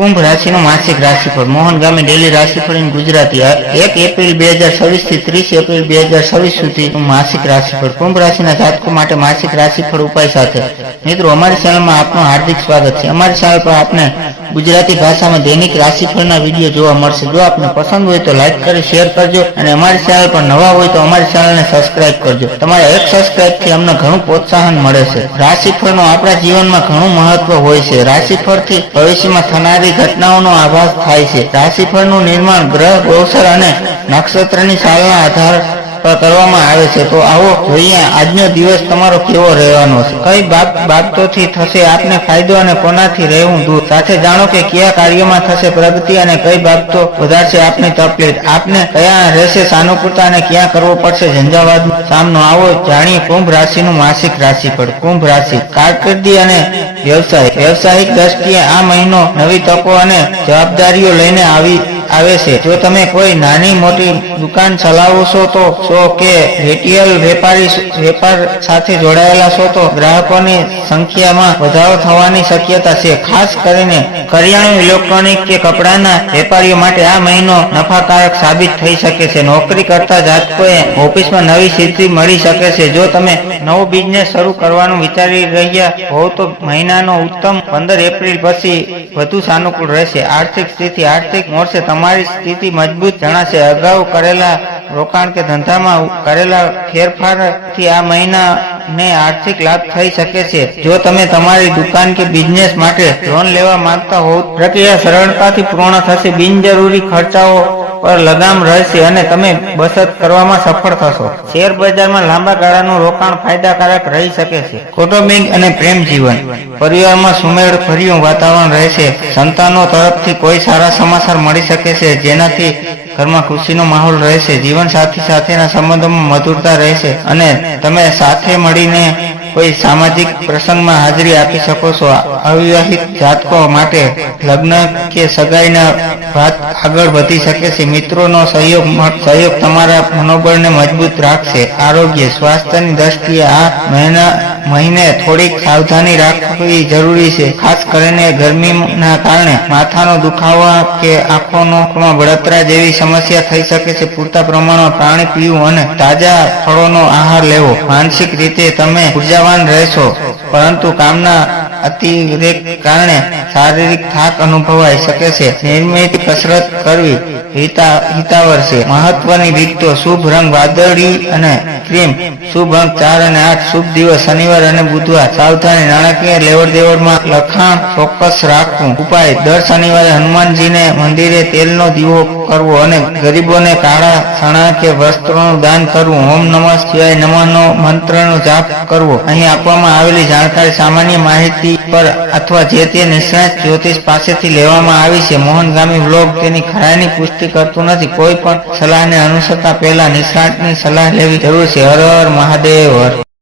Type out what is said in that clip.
કુંભ રાશિનું માસિક રાશિફળ મોહન ગામે ડેલી રાશિફળ ઇન ગુજરાતી 1 એપ્રિલ 2026 થી 30 એપ્રિલ 2026 સુધીનું માસિક રાશિફળ કુંભ રાશિના જાતકો માટે માસિક રાશિફળ ઉપાય સાથે મિત્રો અમારી ચેનલમાં આપનું હાર્દિક સ્વાગત છે। અમારી ચેનલ પર આપને ગુજરાતી ભાષામાં દૈનિક રાશિફળના વિડીયો જોવા મળશે। જો આપને પસંદ હોય તો લાઈક કરી શેર કરજો અને અમારી ચેનલ પર નવા હોય તો અમારી ચેનલને સબસ્ક્રાઇબ કરજો। તમારા એક સબસ્ક્રાઇબથી અમને ઘણું પ્રોત્સાહન મળે છે। રાશિફળનું આપણા જીવનમાં ઘણું મહત્વ હોય છે। રાશિફળથી ભવિષ્યમાં થનારી ઘટનાઓનો આભાસ થાય છે। રાશિફળનું નિર્માણ ગ્રહ ગોચર અને નક્ષત્રની સાલના આધાર પર કરવામાં આવે છે। તો આવો જોઈએ આજનો દિવસ તમારો કેવો રહેવાનો છે, કઈ બાબતોથી થશે આપને ફાયદો અને કોનાથી રહેવું દૂર, સાથે જાણો કે કયા કાર્યમાં થશે પ્રગતિ અને કઈ બાબતો વધારશે આપની તકલીફ, આપને કયા રહેશે સાનુકૂળતા અને ક્યાં કરવો પડશે ઝંઝાવાતનો સામનો। આવો જાણીએ કુંભ રાશિનું માસિક રાશિફળ। કુંભ રાશિ કારકિર્દી અને વ્યવસાયિક દ્રષ્ટિએ આ મહિનો નવી તકો અને જવાબદારીઓ લઈને આવે છે। જો તમે કોઈ નાની મોટી દુકાન ચલાવો છો કે રિટેલ વેપાર સાથે જોડાયેલા છો તો ગ્રાહકોની સંખ્યામાં વધારો થવાની શક્યતા છે। ખાસ કરીને કરિયાણું, ઇલેક્ટ્રોનિક કે કપડાના વેપારીઓ માટે આ મહિનો નફાકારક સાબિત થઈ શકે છે। નોકરી કરતા જાતકોએ ઓફિસમાં નવી સિદ્ધિ મળી શકે છે। જો તમે નવો બિઝનેસ શરૂ કરવાનું વિચારી રહ્યા હોવ તો મહિનાનો ઉત્તમ 15 એપ્રિલ પછી વધુ સાનુકૂળ રહેશે। આર્થિક સ્થિતિ મળશે, તમારી સ્થિતિ મજબૂત જણાશે। અગાઉ કરેલા રોકાણ કે ધંધામાં કરેલા ફેરફારથી આ મહિનાને આર્થિક લાભ થઈ શકે છે। જો તમે તમારી દુકાન કે બિઝનેસ માટે લોન લેવા માંગતા હોવ પ્રક્રિયા સરળતાથી પૂર્ણ થશે। બિનજરૂરી ખર્ચાઓ પર લગામ રહેશે અને તમે બચત કરવામાં સફળ થશો। શેર બજારમાં લાંબા ગાળાનું રોકાણ ફાયદાકારક રહી શકે છે। કૌટુંબિક અને પ્રેમ જીવન પરિવારમાં સુમેળભર્યું વાતાવરણ રહેશે। સંતાનો તરફથી કોઈ સારા સમાચાર મળી શકે છે જેનાથી ઘરમાં ખુશીનો માહોલ રહેશે। જીવનસાથી સાથેના સંબંધોમાં મધુરતા રહેશે અને તમે સાથે મળીને કોઈ સામાજિક પ્રસંગમાં હાજરી આપી શકો છો। અવિવાહિત જાતકો માટે લગ્ન કે સગાઈના વાત આગળ વધી શકે છે। મિત્રોનો સહયોગ તમારા મનોબળને મજબૂત રાખશે। આરોગ્ય સ્વાસ્થ્યની દ્રષ્ટિએ આ મહિને થોડીક સાવધાની રાખવી જરૂરી છે। ખાસ કરીને ગરમીના કારણે માથાનો દુખાવો કે આંખોમાં બળતરા જેવી સમસ્યા થઈ શકે છે। પૂરતા પ્રમાણમાં પાણી પીવું અને તાજા ફળોનો આહાર લેવો। માનસિક રીતે તમે ઉર્જાવાન રહેશો પરંતુ કામના અતિરેક કારણે શારીરિક થાક અનુભવાઈ શકે છે। નિયમિત કસરત કરવી હિતાવહ છે। મહત્વની વિગતો શુભ રંગ વાદળી અને ક્રીમ, શુભ અંક 4 અને 8, શુભ દિવસ શનિવાર અને બુધવાર। સાવધાની નાણાકીય લેવડ દેવડમાં લખાણ ચોક્કસ રાખવું। ઉપાય દર શનિવારે હનુમાનજીને મંદિરે તેલનો દીવો કરવો અને ગરીબોને કાળા ચણા કે વસ્ત્રોનું દાન કરવું। ઓમ નમઃ શિવાય નમઃનો મંત્રનો જાપ કરવો। અહીં આપવામાં આવેલી જાણકારી સામાન્ય માહિતી પર અથવા જે તે નિષ્ણાત જ્યોતિષ પાસેથી લેવામાં આવી છે। મોહનગામી વ્લોગ તેની ખરાઈની પુષ્ટિ કરતું નથી। કોઈ પણ સલાહને અનુસરતા પહેલા નિષ્ણાતની સલાહ લેવી જરૂર છે। હર હર મહાદેવ હર।